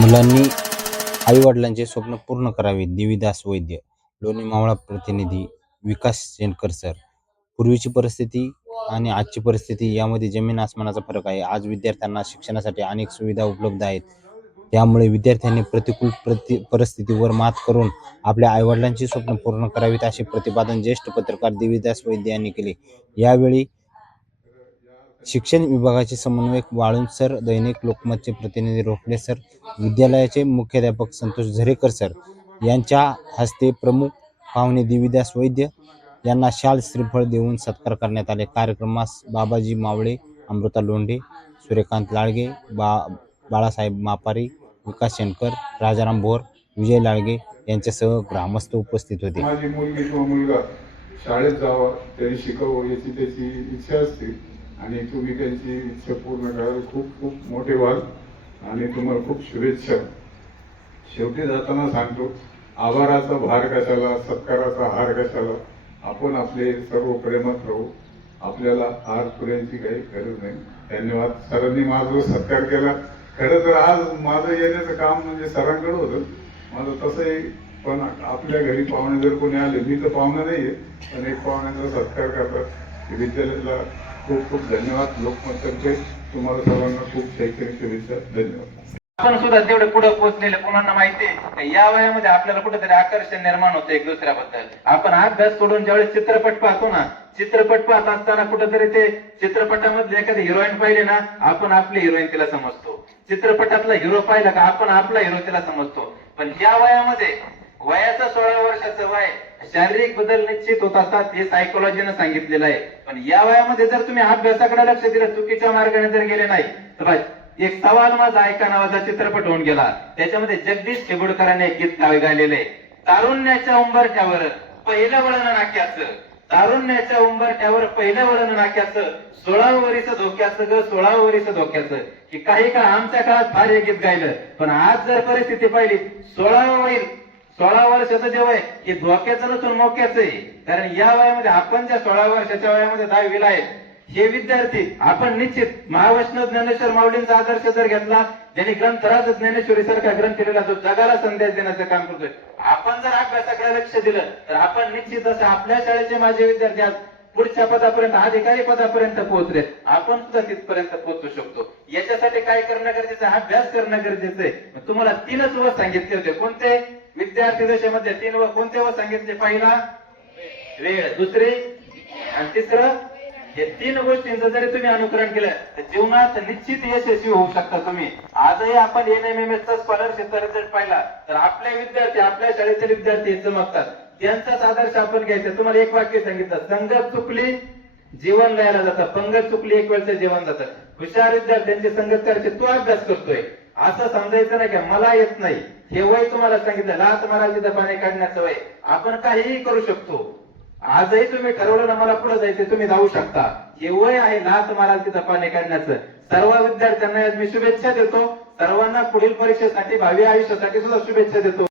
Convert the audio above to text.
मुलांनी आई-वडिलांचे स्वप्न पूर्ण करावे. देवीदास वैद्य, लोणी मावळा प्रतिनिधी विकास शेंडकर सर. पूर्वीची परिस्थिती आणि आजची परिस्थिती यामध्ये जमीन आसमानाचा फरक आहे. आज विद्यार्थ्यांना शिक्षणासाठी अनेक सुविधा उपलब्ध आहेत. त्यामुळे विद्यार्थ्यांनी प्रतिकूल परिस्थितीवर मात करून आपल्या आईवडिलांची स्वप्न पूर्ण करावीत, असे प्रतिपादन ज्येष्ठ पत्रकार देवीदास वैद्य यांनी केले. यावेळी शिक्षण विभागाचे समन्वयक वाळुंज सर, दैनिक लोकमतचे प्रतिनिधी रोकडे सर, विद्यालयाचे मुख्याध्यापक संतोष झरेकर सर यांच्या हस्ते प्रमुख पाहुणे देवीदास वैद्य यांना शाल श्रीफळ देऊन सत्कार करण्यात आले. कार्यक्रमास बाबाजी मावळे, अमृता लोंढे, सूर्यकांत लाळगे, बाळासाहेब मापारी, विकास शेंडकर, राजाराम भोर, विजय लाळगे यांच्यासह ग्रामस्थ उपस्थित होते. माझी मुलगी किंवा मुलगा शाळेत जावा, त्यांनी शिकावं याची त्याची इच्छा असते आणि तुम्ही त्यांची इच्छा पूर्ण करायला खूप खूप मोठे व्हाल आणि तुम्हाला खूप शुभेच्छा. शेवटी जाताना सांगतो, आभाराचा भार कशाला, सत्काराचा हार कशाला. आपण आपले सर्व प्रेमात राहू. आपल्याला हार पुऱ्यांची काही गरज नाही. धन्यवाद. सरांनी माझा सत्कार केला. खरं तर आज माझं येण्याचं काम म्हणजे सरांकडे होतं माझं तसंही, पण आपल्या घरी पाहुणे जर कोणी आले, मी तर पाहुणा नाहीये, पण एक पाहुण्याचा सत्कार करतात. विद्यालयाला खूप खूप धन्यवाद. लोकमततर्फे तुम्हाला सर्वांना खूप शैक्षणिक शुभेच्छा. धन्यवाद. आपण सुद्धा तेवढे पुढे पोहोचलेले कोणाला माहिती आहे. या वयामध्ये आपल्याला कुठेतरी आकर्षण निर्माण होतं एक दुसऱ्याबद्दल. आपण अभ्यास सोडून ज्यावेळेस चित्रपट पाहतो ना, चित्रपट पाहत असताना कुठेतरी ते चित्रपटामधले एखादी हिरोईन पाहिले ना, आपण आपली हिरोईन तिला समजतो. चित्रपटातला हिरो पाहिला का आपण आपला हिरो तिला समजतो. पण या वयामध्ये वयाचं 16 वर्षाचं वय शारीरिक बदल निश्चित होत असतात, हे सायकोलॉजीनं सांगितलेलं आहे. पण या वयामध्ये जर तुम्ही अभ्यासाकडे लक्ष दिलं, चुकीच्या मार्गाने जर गेले नाही तर एक सवाल माझा ऐका नावाचा चित्रपट होऊन गेला. त्याच्यामध्ये जगदीश खेगोडकरांनी एक गीत गायलेलं आहे. तारुण्याच्या उंबरठ्यावर पहिलं वळण नाक्याचं, तारुण्याच्या उंबरठ्यावर पहिलं वळण नाक्याचं, 16 वरीच धोक्याचं ग, 16 वरीच धोक्याचं. की काही काळ आमच्या काळात फार हे गीत गायलं, पण आज जर परिस्थिती पाहिली, 16 वर्षाचं जे वय हे धोक्याचं नसून मोक्याचं आहे. कारण या वयामध्ये आपण ज्या 16 वर्षाच्या वयामध्ये 10वीला आहे हे विद्यार्थी, आपण निश्चित महावैष्णव ज्ञानेश्वर माऊलींचा आदर्श जर घेतला, ज्यांनी ग्रंथराज ज्ञानेश्वरी सारखा ग्रंथ लिहिला, जो जगाला संदेश देण्याचं काम करतोय. आपण जर अभ्यासाकडे लक्ष दिलं तर आपण निश्चित असं आपल्या शाळेचे माझे विद्यार्थी आज पुढच्या पदापर्यंत, अधिकारी पदापर्यंत पोहोचले, आपण सुद्धा तिथपर्यंत पोहोचू शकतो. याच्यासाठी काय करणं गरजेचं आहे? अभ्यास करणं गरजेचं आहे. तुम्हाला 3च व सांगितले होते. कोणते? विद्यार्थी दशेमध्ये 3 व कोणते व सांगितले? पहिला वेळ, दुसरी आणि तिसरं. हे 3 गोष्टींचं जरी तुम्ही अनुकरण केलं तर जीवनात निश्चित यशस्वी होऊ शकता तुम्ही. आजही आपण NMMS चा स्कॉलरशिपचा रिझल्ट पाहिला तर आपले विद्यार्थी, आपल्या शाळेचे विद्यार्थी चमकतात. त्यांचाच आदर्श आपण घ्यायचा. तुम्हाला एक वाक्य सांगितलं, संगत चुकली जीवन लयाला जातं, पंगत चुकली एक वेळचं जेवण जातं. हुशार विद्यार्थ्यांची संगत करायची. तू अभ्यास करतोय असं समजायचं नाही का मला येत नाही. हे वय तुम्हाला सांगितलं, लात मारायची तर पाणी काढण्याचं वय. आपण काहीही करू शकतो. आजही तुम्ही ठरवलं ना मला पुढे जायचं, तुम्ही जाऊ शकता. हे वय आहे लात माराल तिथं पाणी काढण्याचं. सर्व विद्यार्थ्यांना मी शुभेच्छा देतो. सर्वांना पुढील परीक्षेसाठी, भावी आयुष्यासाठी सुद्धा शुभेच्छा देतो.